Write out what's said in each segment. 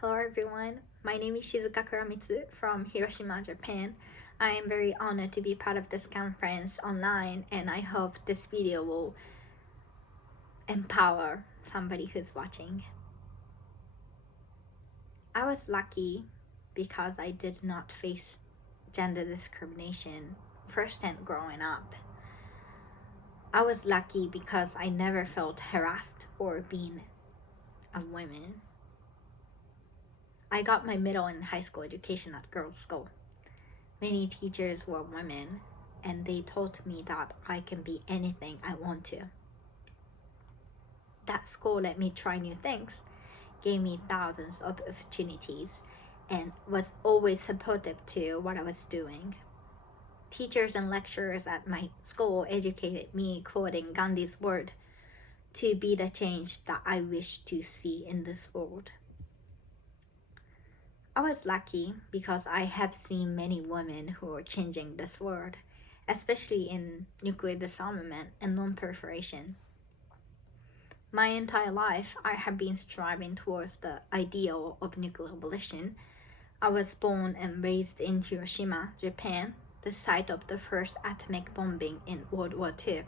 Hello everyone, my name is Shizuka Kuramitsu from Hiroshima, Japan. I am very honored to be part of this conference online, and I hope this video will empower somebody who's watching. I was lucky because I did not face gender discrimination firsthand growing up. I was lucky because I never felt harassed for being a woman. I got my middle and high school education at girls' school. Many teachers were women, and they taught me that I can be anything I want to. That school let me try new things, gave me thousands of opportunities, and was always supportive to what I was doing. Teachers and lecturers at my school educated me quoting Gandhi's word, to be the change that I wish to see in this world. I was lucky because I have seen many women who are changing this world, especially in nuclear disarmament and nonproliferation. My entire life, I have been striving towards the ideal of nuclear abolition. I was born and raised in Hiroshima, Japan, the site of the first atomic bombing in World War II.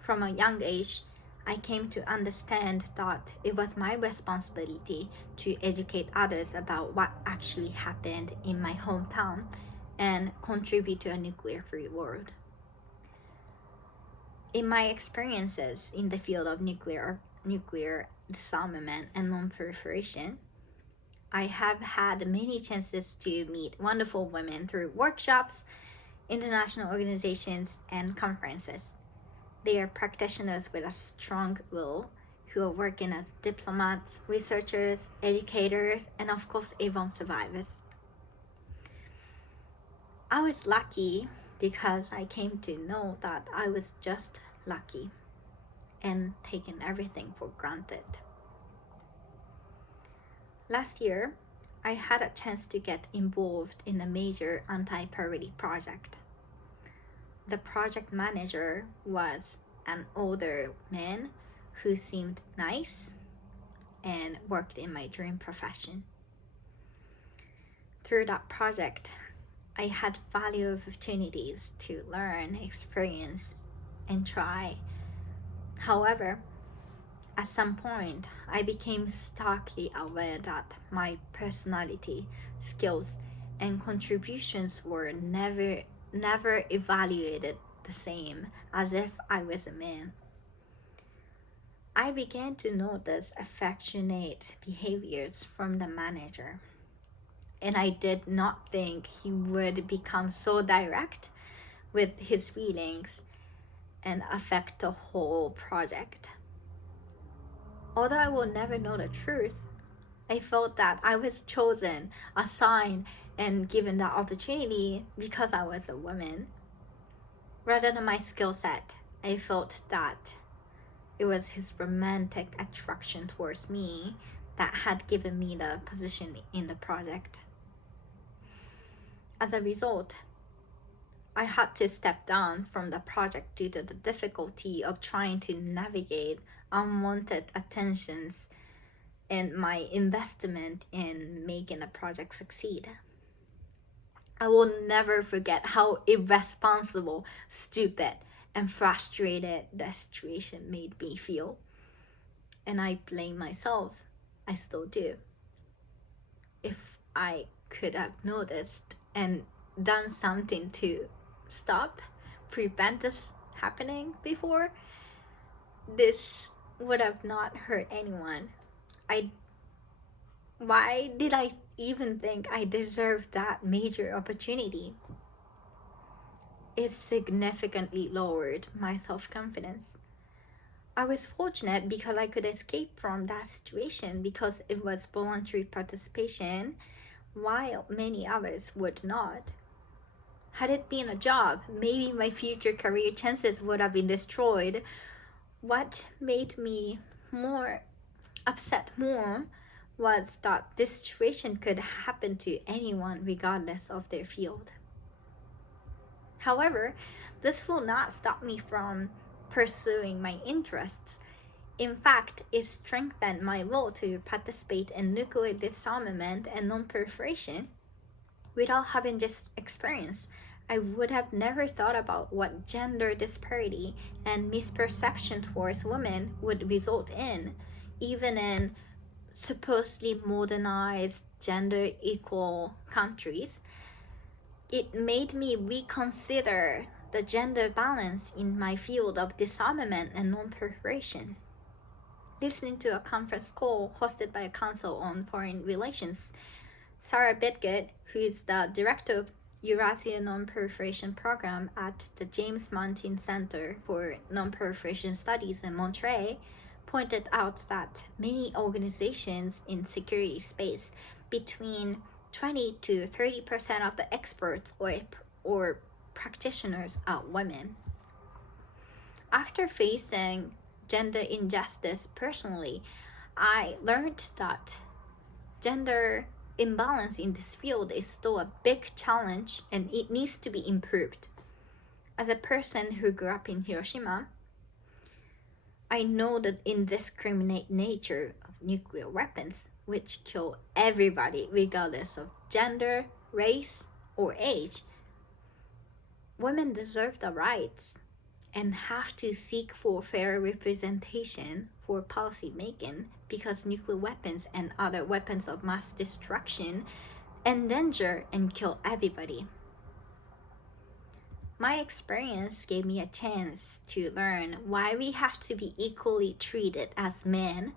From a young age, I came to understand that it was my responsibility to educate others about what actually happened in my hometown and contribute to a nuclear-free world. In my experiences in the field of nuclear disarmament and non-proliferation, I have had many chances to meet wonderful women through workshops, international organizations, and conferences. They are practitioners with a strong will who are working as diplomats, researchers, educators, and of course, Avon survivors. I was lucky because I came to know that I was just lucky and taking everything for granted. Last year, I had a chance to get involved in a major anti-poverty project. The project manager was an older man who seemed nice and worked in my dream profession. Through that project, I had valuable opportunities to learn, experience, and try. However, at some point, I became starkly aware that my personality, skills, and contributions were never evaluated the same as if I was a man. I began to notice affectionate behaviors from the manager, and I did not think he would become so direct with his feelings and affect the whole project. Although I will never know the truth, I felt that I was chosen, assigned, and given the opportunity because I was a woman. Rather than my skill set, I felt that it was his romantic attraction towards me that had given me the position in the project. As a result, I had to step down from the project due to the difficulty of trying to navigate unwanted attentions and my investment in making a project succeed. I will never forget how irresponsible, stupid, and frustrated the situation made me feel. And I blame myself. I still do. If I could have noticed and done something to prevent this happening before, this would have not hurt anyone. Why did I even think I deserved that major opportunity? It significantly lowered my self-confidence. I was fortunate because I could escape from that situation because it was voluntary participation, while many others would not. Had it been a job, maybe my future career chances would have been destroyed. What made me upset more was that this situation could happen to anyone regardless of their field. However, this will not stop me from pursuing my interests. In fact, it strengthened my will to participate in nuclear disarmament and nonproliferation. Without having this experience, I would have never thought about what gender disparity and misperception towards women would result in, even in supposedly modernized gender equal countries. It made me reconsider the gender balance in my field of disarmament and nonproliferation. Listening to a conference call hosted by a Council on Foreign Relations, Sarah Bidgood, who is the director of Eurasian Nonproliferation Program at the James Mountain Center for Nonproliferation Studies in Montreal, pointed out that many organizations in security space, between 20 to 30% of the experts or practitioners are women. After facing gender injustice personally, I learned that gender imbalance in this field is still a big challenge and it needs to be improved. As a person who grew up in Hiroshima, I know the indiscriminate nature of nuclear weapons, which kill everybody regardless of gender, race, or age. Women deserve the rights and have to seek for fair representation for policy making because nuclear weapons and other weapons of mass destruction endanger and kill everybody. My experience gave me a chance to learn why we have to be equally treated as men,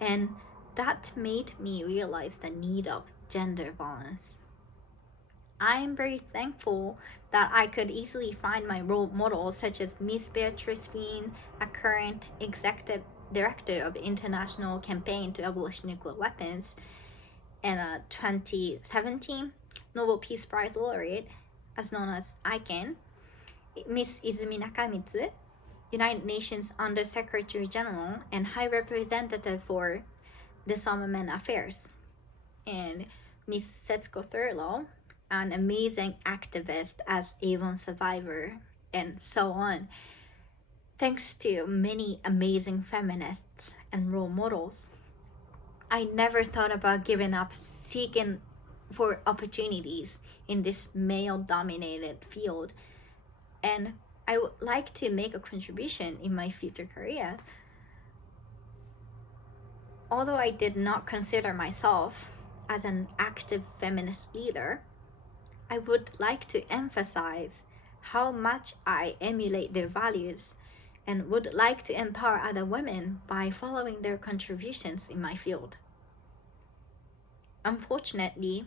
and that made me realize the need of gender balance. I am very thankful that I could easily find my role models such as Miss Beatrice Fien, a current executive director of the International Campaign to Abolish Nuclear Weapons, and a 2017 Nobel Peace Prize laureate, as known as ICANN, Miss Izumi Nakamitsu, United Nations Under Secretary General and High Representative for Disarmament Affairs, and Miss Setsuko Thurlow, an amazing activist as Avon survivor, and so on. Thanks to many amazing feminists and role models, I never thought about giving up seeking for opportunities in this male-dominated field, and I would like to make a contribution in my future career. Although I did not consider myself as an active feminist leader, I would like to emphasize how much I emulate their values and would like to empower other women by following their contributions in my field. Unfortunately,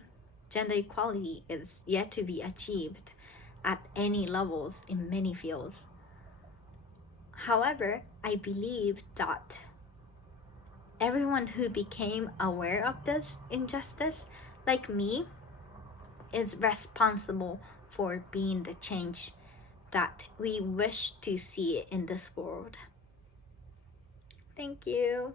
gender equality is yet to be achieved at any levels in many fields. However, I believe that everyone who became aware of this injustice, like me, is responsible for being the change that we wish to see in this world. Thank you.